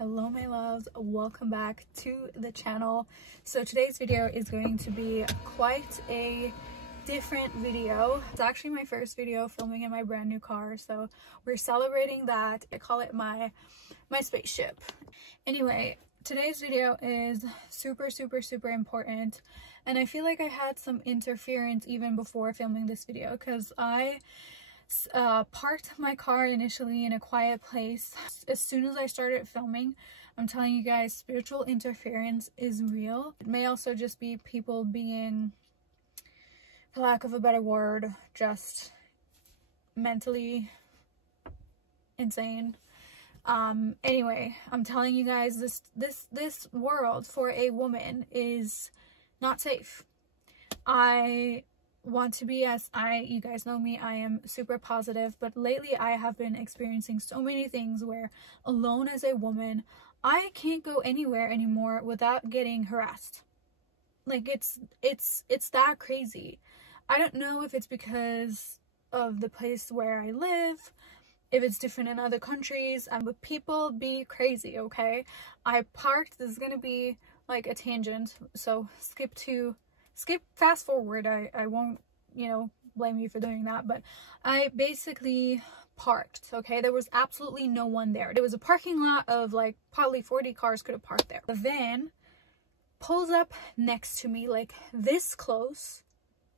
Hello my loves, welcome back to the channel. So today's video is going to be quite a different video. It's actually my first video filming in my brand new car, so we're celebrating that. I call it my spaceship. Anyway, today's video is super important, and I feel like I had some interference even before filming this video because I parked my car initially in a quiet place. As soon as I started filming, I'm telling you guys, spiritual interference is real. It may also just be people being, for lack of a better word, just mentally insane. Anyway, I'm telling you guys, this world for a woman is not safe. I want to be, you guys know me, I am super positive, but lately I have been experiencing so many things where alone as a woman, I can't go anywhere anymore without getting harassed. Like it's that crazy. I don't know if it's because of the place where I live, if it's different in other countries, but people be crazy, okay? I parked, this is gonna be like a tangent, so fast forward. I won't, blame you for doing that, but I basically parked, okay? There was absolutely no one there. There was a parking lot of like probably 40 cars could have parked there. The van pulls up next to me, like this close.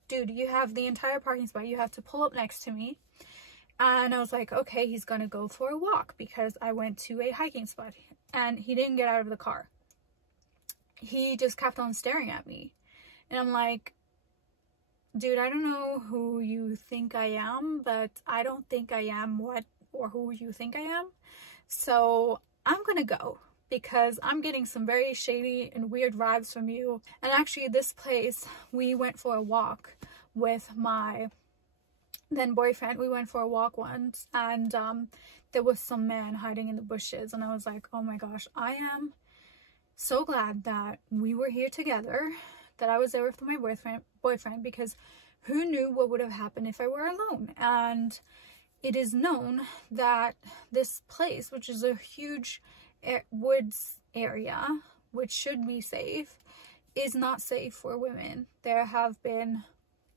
Dude, you have the entire parking spot, you have to pull up next to me. And I was like, okay, he's gonna go for a walk because I went to a hiking spot, and he didn't get out of the car. He just kept on staring at me. And I'm like, dude, I don't know who you think I am, but I don't think I am what or who you think I am. So I'm gonna go because I'm getting some very shady and weird vibes from you. And actually this place, we went for a walk with my then boyfriend. We went for a walk once, and there was some man hiding in the bushes, and I was like, oh my gosh, I am so glad that we were here together, that I was there with my boyfriend, because who knew what would have happened if I were alone. And it is known that this place, which is a huge woods area, which should be safe, is not safe for women. There have been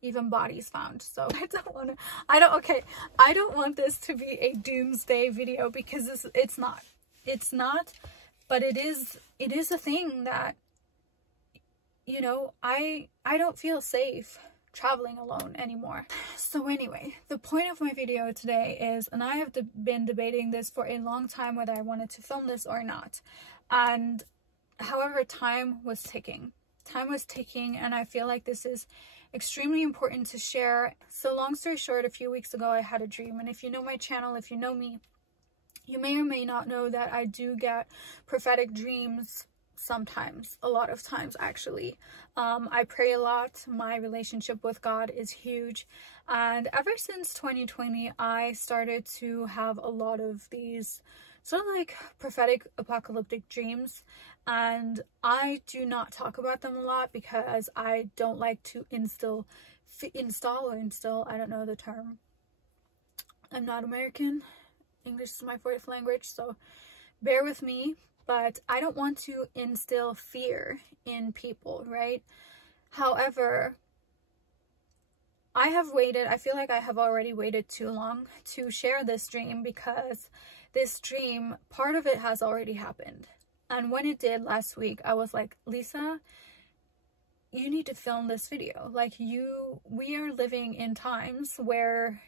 even bodies found. So I don't want this to be a doomsday video, because it's not, but it is a thing that, I don't feel safe traveling alone anymore. So anyway, the point of my video today is, and I have been debating this for a long time whether I wanted to film this or not, and however, time was ticking, and I feel like this is extremely important to share. So long story short, a few weeks ago I had a dream, and if you know my channel, if you know me, you may or may not know that I do get prophetic dreams sometimes, a lot of times actually. I pray a lot. My relationship with God is huge, and ever since 2020 I started to have a lot of these sort of like prophetic apocalyptic dreams, and I do not talk about them a lot because I don't like to install, I don't know the term. I'm not American. English is my fourth language, so bear with me. But I don't want to instill fear in people, right? However, I feel like I have already waited too long to share this dream, because this dream, part of it has already happened. And when it did last week, I was like, Lisa, you need to film this video. Like, we are living in times where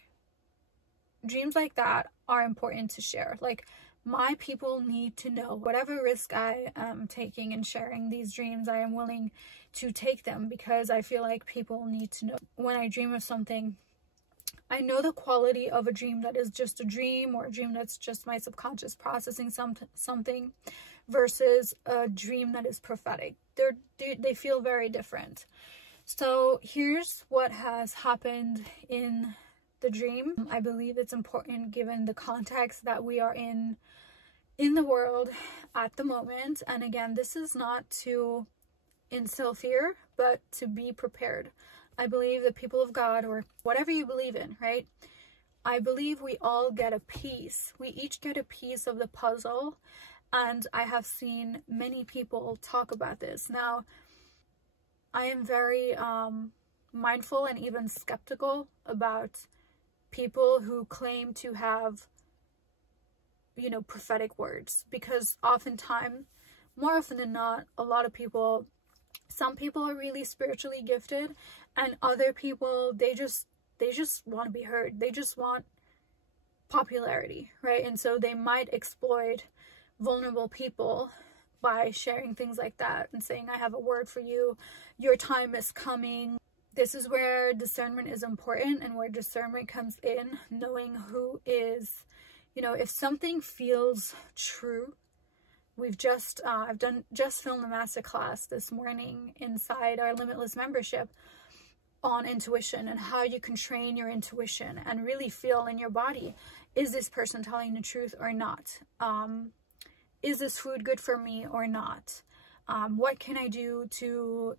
dreams like that are important to share. Like, my people need to know. Whatever risk I am taking in sharing these dreams, I am willing to take them, because I feel like people need to know. When I dream of something, I know the quality of a dream that is just a dream, or a dream that's just my subconscious processing something, versus a dream that is prophetic. They feel very different. So here's what has happened in the dream. I believe it's important given the context that we are in the world at the moment. And again, this is not to instill fear, but to be prepared. I believe the people of God, or whatever you believe in, right? I believe we all get a piece. We each get a piece of the puzzle, And I have seen many people talk about this. Now, I am very mindful and even skeptical about people who claim to have, you know, prophetic words, because oftentimes, more often than not, a lot of people, some people are really spiritually gifted, and other people, they just want to be heard. They just want popularity, right? And so they might exploit vulnerable people by sharing things like that and saying, I have a word for you, your time is coming. This is where discernment is important, and where discernment comes in, knowing who is, you know, if something feels true. We've just I've just filmed a masterclass this morning inside our Limitless membership on intuition and how you can train your intuition and really feel in your body, is this person telling the truth or not? Is this food good for me or not? What can I do to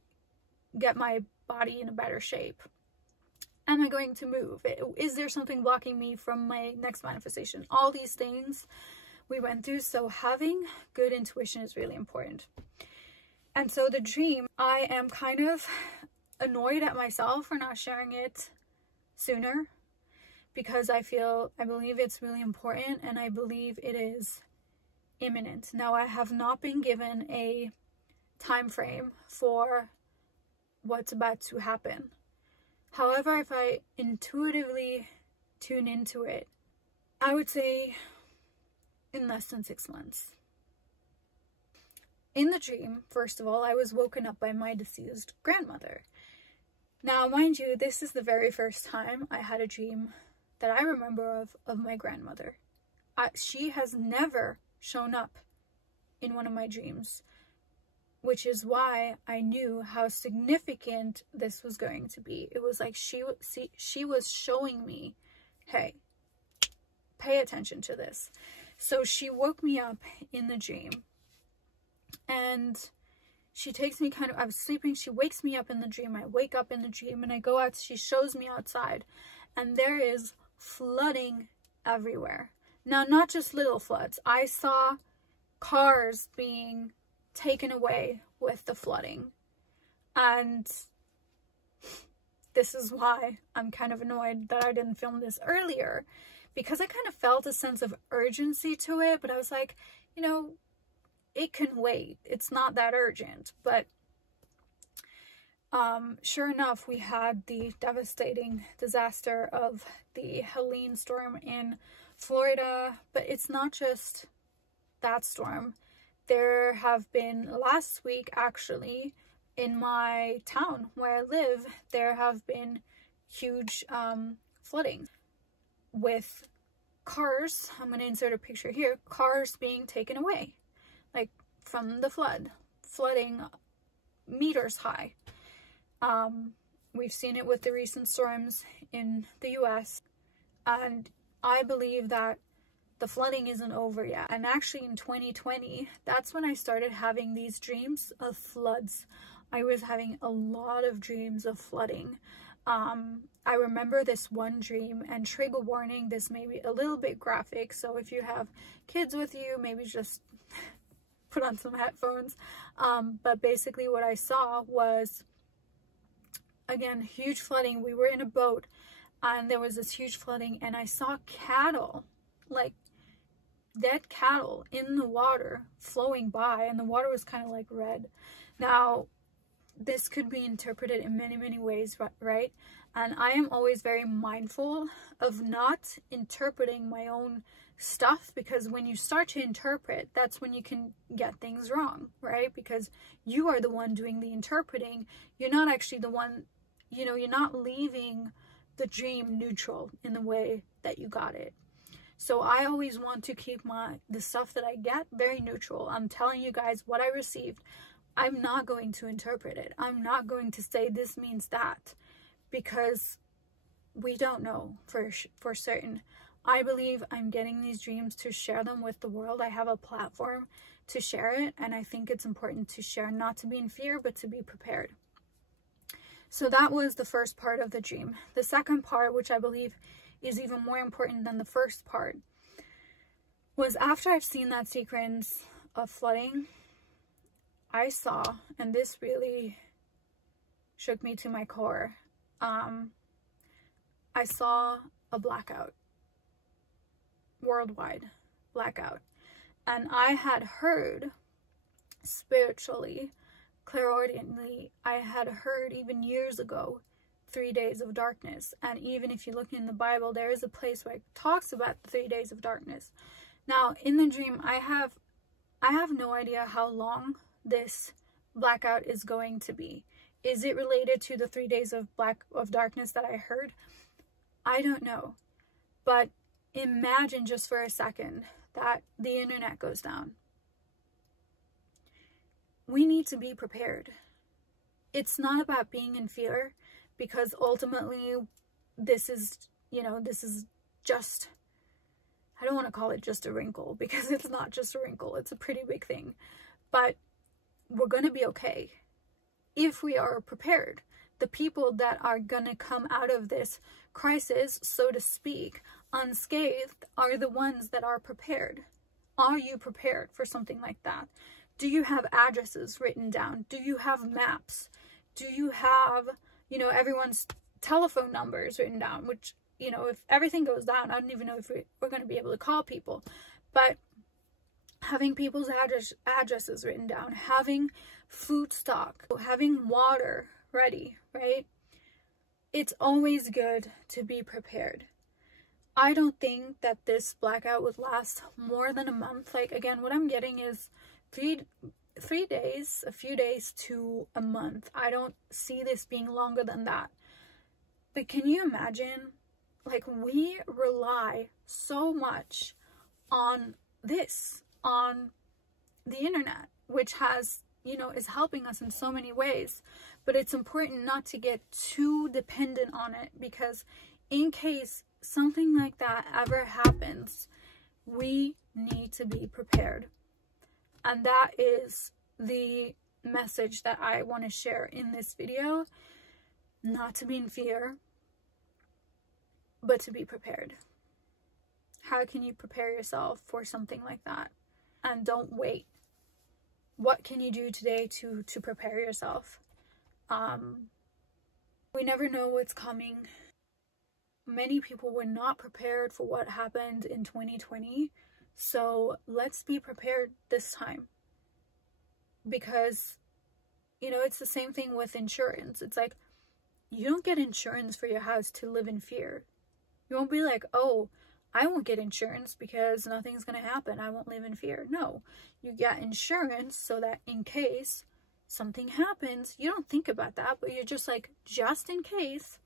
get my body in a better shape? Am I going to move? Is there something blocking me from my next manifestation? All these things we went through. So having good intuition is really important. And so the dream, I am kind of annoyed at myself for not sharing it sooner, because I believe it's really important, and I believe it is imminent. Now, I have not been given a time frame for what's about to happen. However, if I intuitively tune into it, I would say in less than 6 months. In the dream, first of all, I was woken up by my deceased grandmother. Now, mind you, this is the very first time I had a dream that I remember of my grandmother. She has never shown up in one of my dreams, which is why I knew how significant this was going to be. It was like she was showing me, hey, pay attention to this. So she woke me up in the dream, and she takes me I was sleeping, she wakes me up in the dream, I wake up in the dream, and I go out, she shows me outside, and there is flooding everywhere. Now, not just little floods. I saw cars being taken away with the flooding. And this is why I'm kind of annoyed that I didn't film this earlier, because I kind of felt a sense of urgency to it, but I was like, you know, it can wait. It's not that urgent. But sure enough, we had the devastating disaster of the Helene storm in Florida. But it's not just that storm. There have been, last week actually, in my town where I live, there have been huge flooding with cars, I'm going to insert a picture here, cars being taken away, like from the flooding meters high. We've seen it with the recent storms in the US, and I believe that the flooding isn't over yet. And actually in 2020, that's when I started having these dreams of floods. I was having a lot of dreams of flooding. I remember this one dream, and trigger warning, this may be a little bit graphic, so if you have kids with you, maybe just put on some headphones. But basically what I saw was, again, huge flooding. We were in a boat, and there was this huge flooding, and I saw cattle, like dead cattle in the water flowing by, and the water was kind of like red. Now, this could be interpreted in many, many ways, right? And I am always very mindful of not interpreting my own stuff, because when you start to interpret, that's when you can get things wrong, right? Because you are the one doing the interpreting. You're not actually the one, you know, you're not leaving the dream neutral in the way that you got it. So I always want to keep the stuff that I get very neutral. I'm telling you guys what I received. I'm not going to interpret it. I'm not going to say this means that, because we don't know for certain. I believe I'm getting these dreams to share them with the world. I have a platform to share it, and I think it's important to share, not to be in fear, but to be prepared. So that was the first part of the dream. The second part, which I believe is even more important than the first part, was after I've seen that sequence of flooding, I saw, and this really shook me to my core, I saw a blackout, worldwide blackout. And I had heard spiritually, clairaudiently, I had heard even years ago, 3 days of darkness. And even if you look in the Bible, there is a place where it talks about the 3 days of darkness. Now, in the dream, I have no idea how long this blackout is going to be. Is it related to the 3 days of darkness that I heard? I don't know. But imagine just for a second that the internet goes down. We need to be prepared. It's not about being in fear, because ultimately this is, this is just, I don't want to call it just a wrinkle, because it's not just a wrinkle. It's a pretty big thing. But we're going to be okay if we are prepared. The people that are going to come out of this crisis, so to speak, unscathed, are the ones that are prepared. Are you prepared for something like that? Do you have addresses written down? Do you have maps? Do you have, everyone's telephone numbers written down? Which, if everything goes down, I don't even know if we're going to be able to call people. But having people's addresses written down, having food stock, having water ready, right? It's always good to be prepared. I don't think that this blackout would last more than a month. Like, again, what I'm getting is three days, a few days to a month. I don't see this being longer than that. But can you imagine, like, we rely so much on this, on the internet, which has, is helping us in so many ways. But it's important not to get too dependent on it, because in case something like that ever happens, we need to be prepared. And that is the message that I want to share in this video. Not to be in fear, but to be prepared. How can you prepare yourself for something like that? And don't wait. What can you do today to prepare yourself? We never know what's coming. Many people were not prepared for what happened in 2020. So let's be prepared this time. Because, it's the same thing with insurance. It's like, you don't get insurance for your house to live in fear. You won't be like, oh, I won't get insurance because nothing's going to happen. I won't live in fear. No, you get insurance so that in case something happens, you don't think about that, but you're just like, just in case,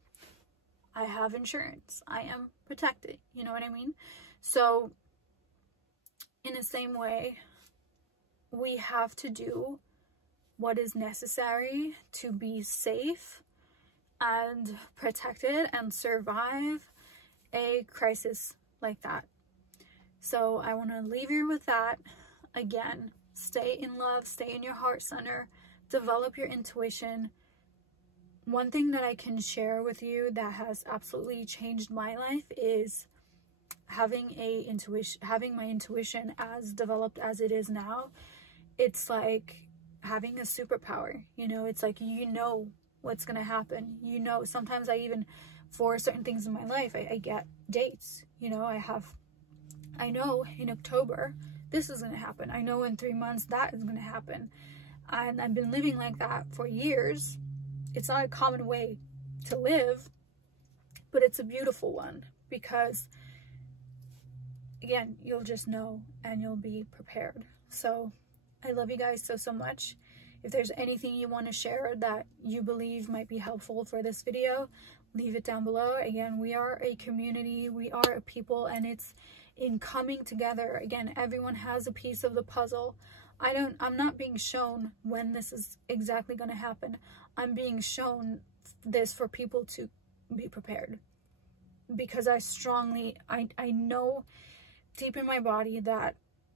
I have insurance. I am protected. You know what I mean? So in the same way, we have to do what is necessary to be safe and protected and survive a crisis like that. So I want to leave you with that. Again, stay in love, stay in your heart center, develop your intuition. One thing that I can share with you that has absolutely changed my life is having my intuition as developed as it is now. It's like having a superpower. It's like, what's gonna happen. Sometimes I even, for certain things in my life, I get dates. I know in October this is gonna happen. I know in 3 months that is gonna happen. And I've been living like that for years. It's not a common way to live, but it's a beautiful one, because again, you'll just know and you'll be prepared. So I love you guys so much. If there's anything you want to share that you believe might be helpful for this video, leave it down below. Again, we are a community, we are a people, and it's in coming together. Again, everyone has a piece of the puzzle. I'm not being shown when this is exactly going to happen. I'm being shown this for people to be prepared, because I know deep in my body that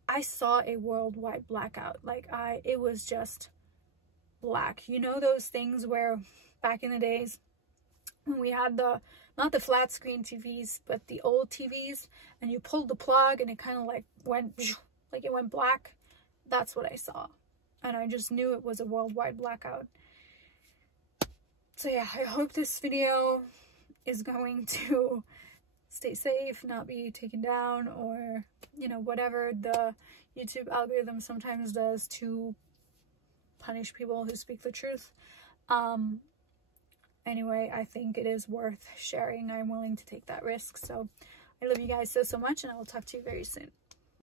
I saw a worldwide blackout. Like, it was just black. Those things where back in the days when we had not the flat screen TVs, but the old TVs, and you pulled the plug and it kind of like went, like it went black. that's what I saw. And I just knew it was a worldwide blackout. So yeah, I hope this video is going to stay safe, not be taken down, or, you know, whatever the YouTube algorithm sometimes does to punish people who speak the truth. Anyway, I think it is worth sharing. I'm willing to take that risk. So I love you guys so much, and I will talk to you very soon.